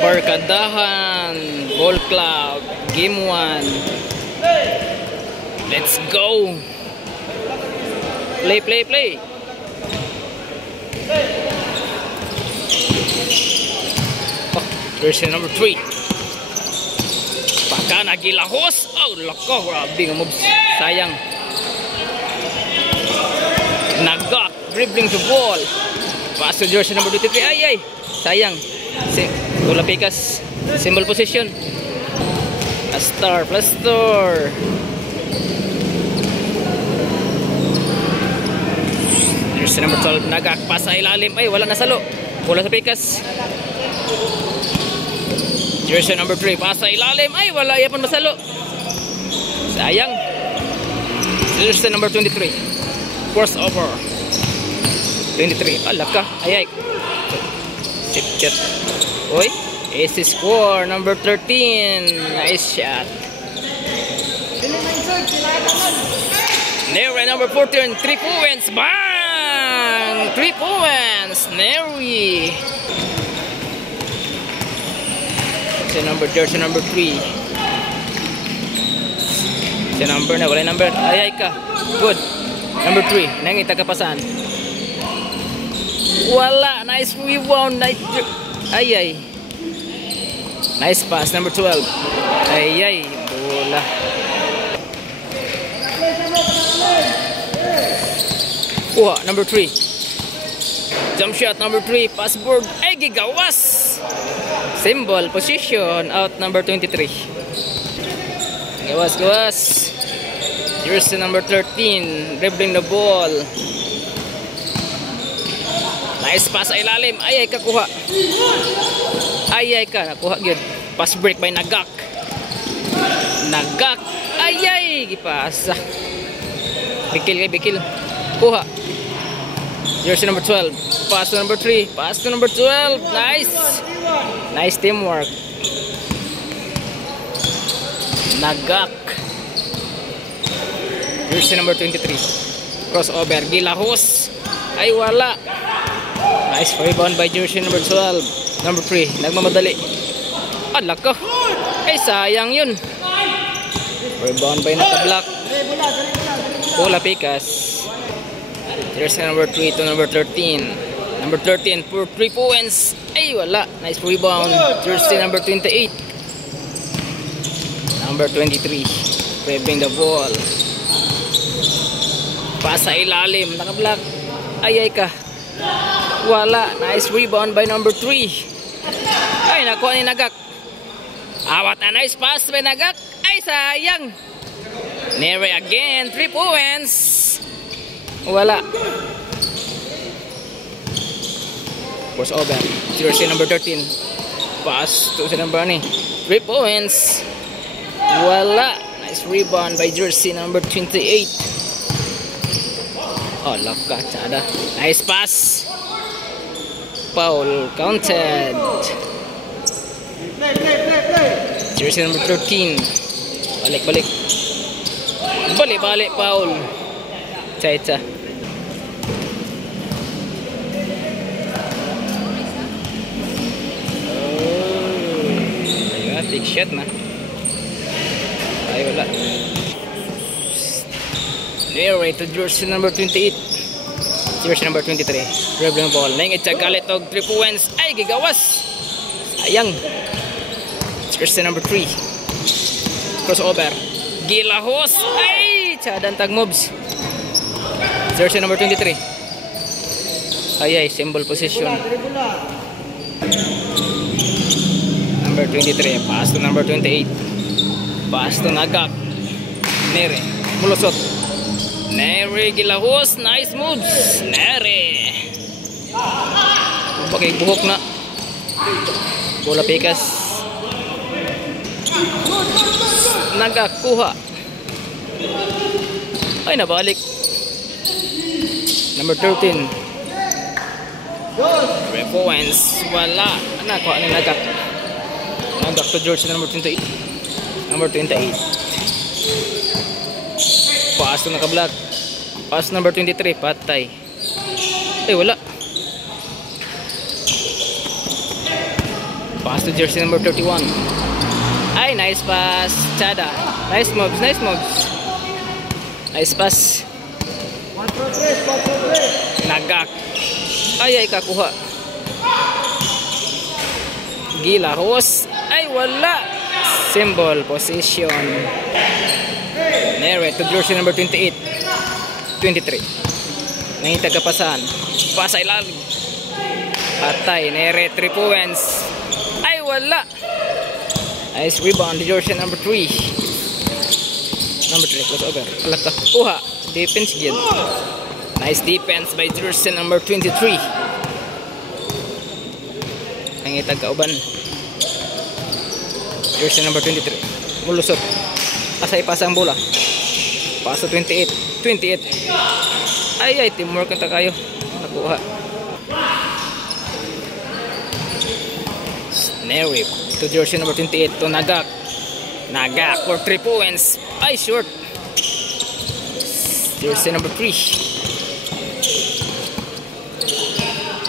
Barkadahan Ball Club Game 1. Let's go. Play. Oh, version number 3. Baka nagilahos. Oh, lako, grabe nga moves. Sayang. Nagak, dribbling the ball. Pass to jersey number 23. Ay. Sayang. Bola pikas. Symbol position. Plus star. Jersey number 12. Nagak, pass sa ilalim. Ay, wala nasalo. Bola sa pikas. Jersey number 3. Pass sa ilalim. Ay, wala yapon masalo. Sayang. Jersey number 23. Cross over. 23. Alaka. Ay. Chip. Oy. Ace score. Number 13. Nice shot. Neri number 14. 3 points. Bang! 3 points. Neri. Jersey number 3. Wala number. Ay ka. Good. Number 3. Nangita kapasan. Wala. Nice rebound. Ay. Nice pass. Number 12. Ay. Bola. Number 3. Jump shot. Number 3. Passboard. Ay, gigawas. Symbol position. Out number 23. Gawas. Jersey number 13. Dribbling the ball. Nice pass sa ilalim. Ay kakuha. Ay ka nakuha gyud. Pass break by Nagak. Ay gipasa. Bikil. Kuha. Jersey number 12. Pass to number 3. Pass to number 12. Nice teamwork. Nagak. Jersey number 23. Crossover. Gilahos. Ay wala. Nice rebound by jersey number 12. Number 3. Nagmamadali. Alaka. Ay sayang yun. Rebound by Nakablock. Bola pikas. Jersey number 3 to number 13. Number 13 for 3 points. Ay wala. Nice rebound. Jersey number 28. Number 23. Dribbling the ball. Pass sa ilalim. Nakablock. Ay ka. Wala. Nice rebound by number 3. Ay nakuha ni Nagak. Awat a nice pass by Nagak. Ay sayang. Neri again. 3 points. Wala. Cross over. Jersey number 13. Pass to sa number 3 points. Wala. Nice rebound by jersey number 28. Oh, laka. Tsada. Nice pass. Foul. Counted. Jersey number 13. Balik. Balik. Foul. Tsa. Ayun, big shot na. Ay, wala. Neri to jersey number 28. Jersey number 23. Dribbling ball. Nangit sa galit og 3 points. Ay, gigawas. Ayang. Jersey number 3. Crossover. Gilahos. Ay, tsadan tag moves. Jersey number 23. Ay, symbol position. Number 23. Pass to number 28. Pass to Nagak. Neri. Mulusot. Neri gilahos. Nice moves. Neri. Bagay buhok na. Bola pikas. Nagak kuha. Ay nabalik. Number 13. 3 points. Wala. Nakuha ni Nagak. Nagak to jersey number 28. Number 28. Pass to Nakablock. Pass number 23. Patay. Ay wala. Pass to jersey number 31. Ay, nice pass. Chada. Nice moves, nice moves. Nice pass. Nagak. Ay, kakuha. Gilahos. Ay, wala. Symbol, position. Nere to jersey number 28. 23. Nangita kapasan. Pasa ilalim. Patay. Nere 3 points. Ay, wala. Nice rebound. Jersey number 3. Number 3. Close over. Alaka. Kuha. Defense again. Nice defense by jersey number 23. Nangita kauban. Jersey number 23. Mulusot. Pasay-pasa ang bola. Paso 28. 28. Ay, teamwork na kayo. Nakuha. Nere to jersey number 28 to Nagak. Nagak for 3 points. Ay, short. Jersey number 3.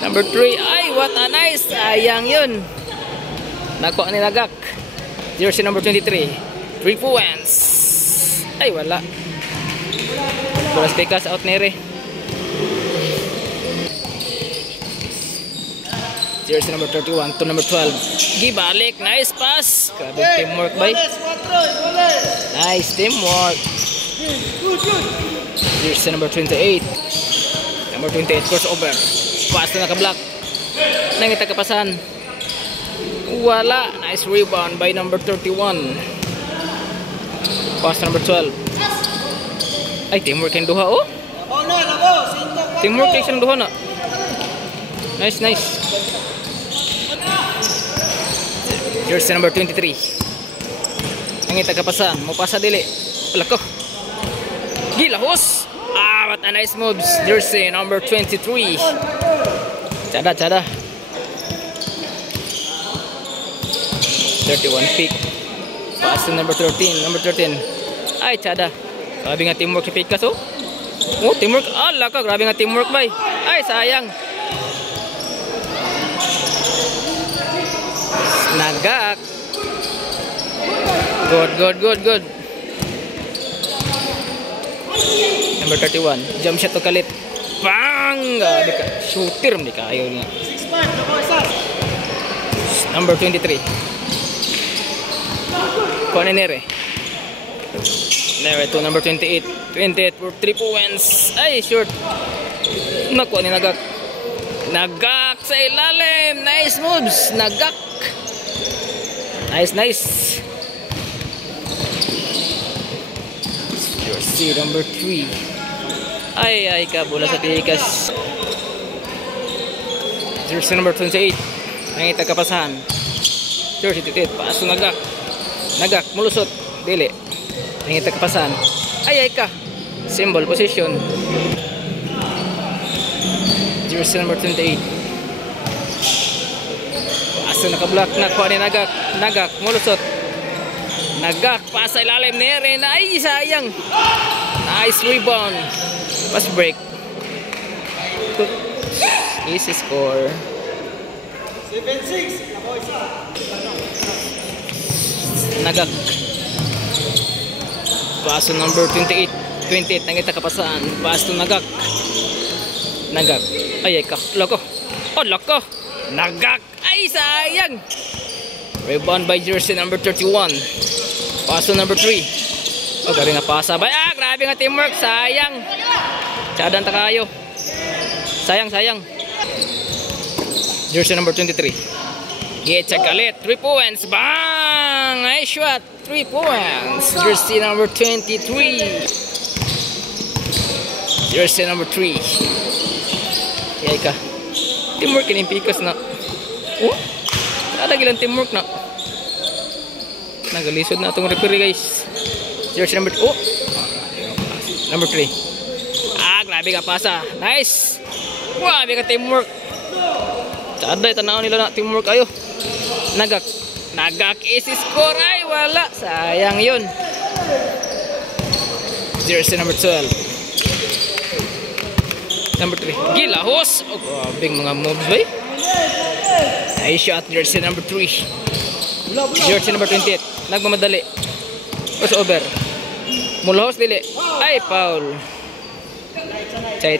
Number 3. Ay, what a nice. Sayang yun. Nakuha ni Nagak. Jersey number 23. 3 points. Ay, wala. Bolas pekas out Nere. Jersey number 31 to number 12. Gibalik. Nice pass. Grabe teamwork by. Nice teamwork. Jersey number 28. Number 28 crossover. Pass na naka-block. Nangita kapasan. Wala. Nice rebound by number 31. Pass number 12. Ay, teamwork yung duha, oh. Teamwork yung duha na. Nice, nice. Jersey number 23. Nangita kapasan. Mupasa dili. Alako. Gilahos. Ah, what a nice moves. Jersey number 23. Chada, chada. 31 pick. Pass to number 13. Number 13. Ay, chada. Grabe nga teamwork si Pikas, oh. Oh, teamwork. Ala ka, grabe nga teamwork, bay. Ay, sayang. Nagak. Good, good, good, good. Number 31. Jump shot to kalit. Bang! Grabe ka. Shooter, hindi ka. Ayaw niya. Number 23. Kuha na Nere. Nere to number 28. 28 for 3 points. Ay, short. Nakuha ni Nagak. Nagak sa ilalim. Nice moves. Nagak. Nice, nice. Jersey number 3. Ay, ka. Bola sa Pikas. Jersey number 28. Nangita kapasahan. Jersey 28. Paas to Nagak. Nagak. Mulusot. Dili. Nangita kapasahan. Ay, ka. Symbol. Position. Jersey number 28. Paas to nakablock. Nakuha ni Nagak. Nagak. Mulusot. Nagak. Paas sa ilalim. Nere. Ay, sayang. Nice rebound. Pass break. Easy score. 7-6. Nagak. Paso number 28. 28. Nangita kapasaan. Pass to Nagak. Nagak. Ay, ka. Loko. Oh, loko. Nagak. Ay, sayang. Rebound by jersey number 31. Paso number 3. Oh, grabe nga pasa. Ah, grabe nga teamwork. Sayang. Tsadan ta kayo. Sayang, sayang. Jersey number 23. Get-check ulit. 3 points. Bang! Nice shot. 3 points. Jersey number 23. Jersey number 3. Yay ka. Teamwork in Pikas na. Oh? Ada gilang teamwork na. Nagalisod na itong referee, guys. Jersey number 2. Oh! Number 3. Ah, grabe ka pasa. Nice. Grabe ka teamwork. Saday, tanaw nila na teamwork ayo. Nagak. Nagak is score. Ay, wala. Sayang yun. Jersey number 12. Number 3. Gilahos. Oh, grabe mga moves, bay. Nice shot, jersey number 3. Jersey number 28. Nagmamadali. Crossover. Mulhos dili. Ay, foul. Chay.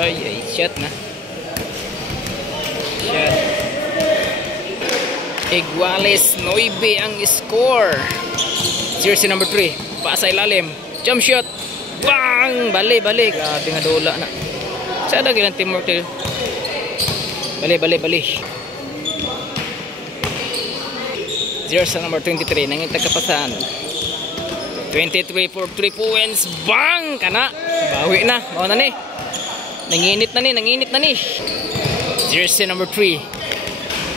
Ay, shot na. Shot. Iguales 9 ang score. Jersey number 3. Pasa ilalim. Jump shot. Bang! Bali. Grabe nga dola na. Sada gilang teamwork tayo. Bali. Jersey number 23. Nangitag kapasan. 23 for 3 points. Bang! Kana. Bawi na. Bawa na ni. Nanginit na ni. Jersey number 3.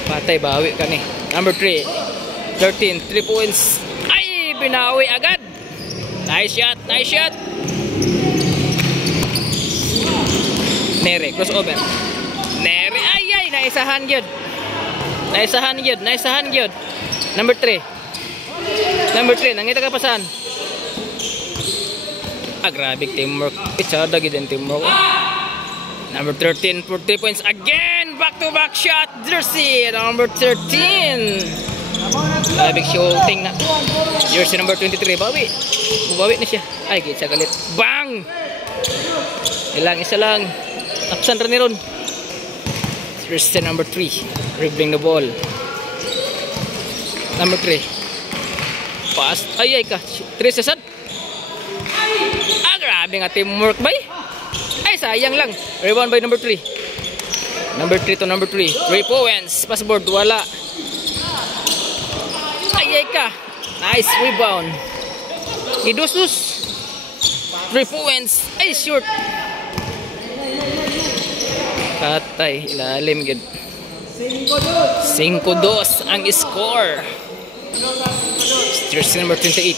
Patay, bawi ka ni. Number 3. 13. 3 points. Ay! Binawi agad. Nice shot. Nere, crossover. Nere, ay, naisahan gyud. Number 3, nangita ka pasan. Grabe teamwork. Itsada gyud ang teamwork. Number 13 for 3 points again. Back-to-back shot. Jersey number 13. Grabe shooting na. Jersey number 23, bawi na siya. Ay, kitsa galit. Bang! Isa lang. Absan rin ni Ron. Jersey number 3. Dribbling the ball. Number 3. Pass. Ay ka. 3 sasad. Grabe nga teamwork bay. Ay, sayang lang. Rebound by number 3. Number 3 to number 3. 3 points. Passboard. Wala. Ay ka. Nice rebound. Idus. 3 points. Ay, short. Patay, ilalim gid. 5-2 ang score. Jersey number 28.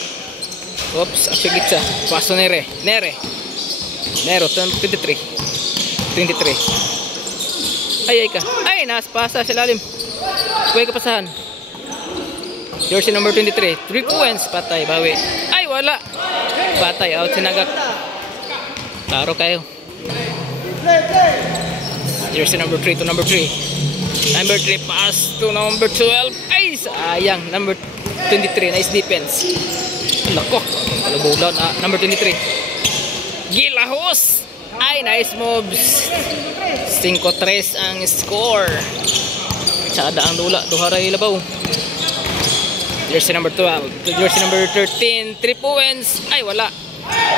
Oops, akigit siya. Paso Nero 23. Ay ka. Ay, naspasa sa lalim. Kuya kapasahan. Jersey number 23. 3 points. Patay, bawi. Ay, wala. Patay, out sinagak. Taro kayo. Jersey number 3 to number 3. Number 3 pass to number 12. Ay, sayang. Number 23. Nice defense. Lako. Kalabulon. Number 23. Gilahos. Ay, nice moves. 5-3 ang score. Sada ang dula. Duharay labaw. Jersey number 12. Jersey number 13. 3 points. Ay, wala.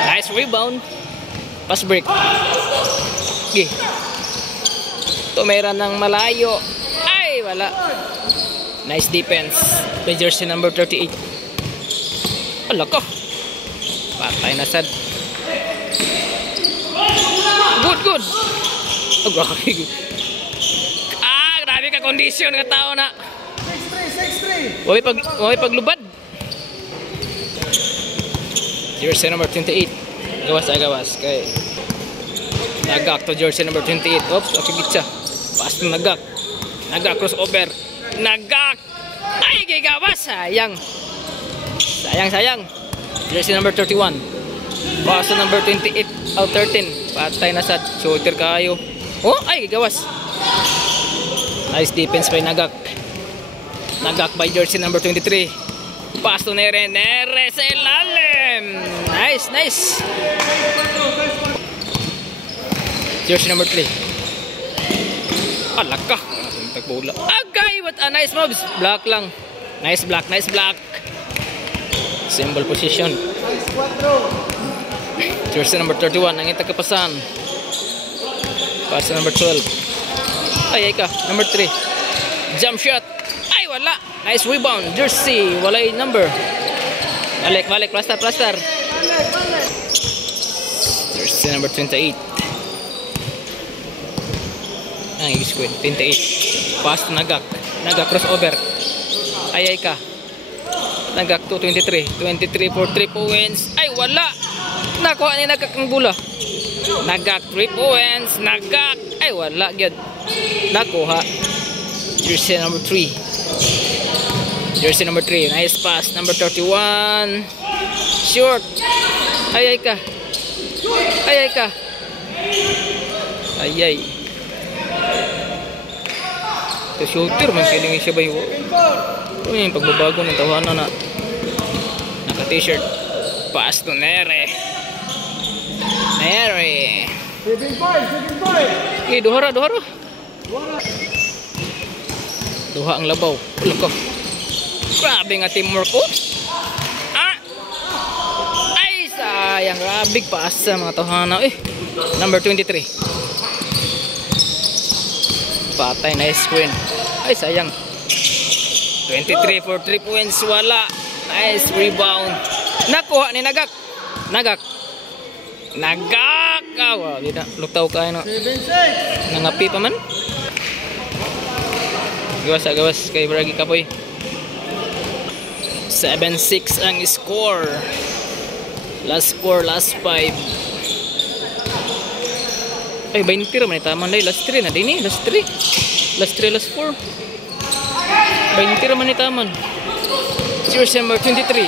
Nice rebound. Pass break. Okay. Tumera ng malayo. Ay, wala. Nice defense by jersey number 38. Ala ko. Patay na sad. Good. Grabe. Grabe ka kondisyon ng tao na. 6-3. Wala paglubad. Jersey number 28. Gawas kay nagak to jersey number 28. Oops, akigit siya. Pass to nagak crossover. Nagak. Ay, gigawas. Sayang. Jersey number 31. Pass to number 28 out 13. Patay na sa shooter kayo. Oh, ay, gigawas. Nice defense by Nagak by jersey number 23. Pass to Nere sa ilalim. Nice. Jersey number 3. Alak ka. Tagbola. Agay, what a nice moves. Block lang. Nice block. Symbol position. Jersey number 31. Ang itagkapasan. Pass number 12. Ay ka. Number 3. Jump shot. Ay, wala. Nice rebound. Jersey. Walay number. Balik. Plaster. Jersey number 28. Ang i-squid. 28. Pass to Nagak crossover. Ay ka. Nagak to 23 for 3 points. Ay, wala. Nakuha ni Nagak ang bola. Nagak 3 points. Nagak. Ay, wala. Nakuha. Jersey number 3. Nice pass. Number 31. Short. Ay ka. Ayay. Ito shooter man kiling siya ba yung ito yung pagbabago ng tawanan na naka t-shirt. Pass to Nere. Nere. Okay, duhara. Duha ang labaw. Ulo ko. Grabe nga teamwork ko. Ay, sayang. Grabe paasa mga tahanan. Number 23. Patay na screen. Ay, sayang. 23 for 3 points. Wala. Nice rebound. Nakuha ni Nagak. Nagak. Wow, di na. Luktaw kayo no. Nangapi pa man. Gawas kay Bragi Kapoy. 7-6 ang score. Last 5. Ay, 20 raman taman dai. Last 3 na din eh. Last 4. 20 raman taman. Jersey number 23.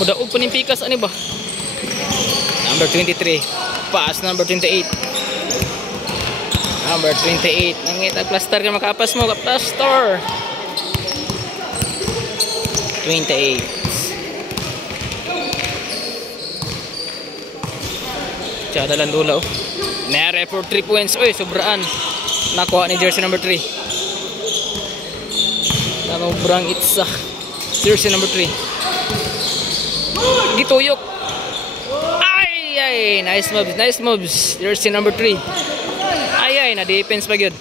Mudaog pa ning pikas ani ba? Number 23. Pass number 28. Number 28. Nangita cluster ka makapas mo, cluster. 28. Tsada lang dula oh. Nere for 3 points. Uy, sobraan. Nakuha ni jersey number 3. Nanobrang itsa. Jersey number 3. Gituyok. Ay, nice moves. Jersey number 3. Ay, na defense pa gyud.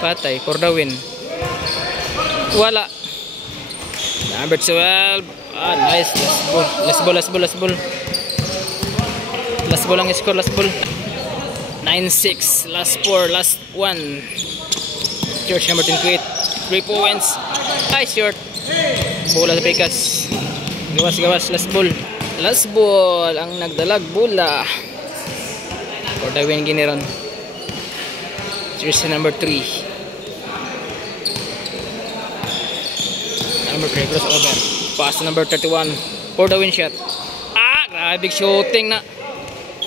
Patay for the win. Wala. Number 12. Nice. Last ball. Last ball ang score, last ball. 9-6, last 4, last 1. George number 28. 3 points. Ay, short. Bola sa pikas. Gawas, last ball. Last ball ang nagdalag bola. For the win giniron. Jersey number 3. Number 3 crossover. Pass number 31 for the win shot. Grabe shooting na.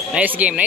Nice game.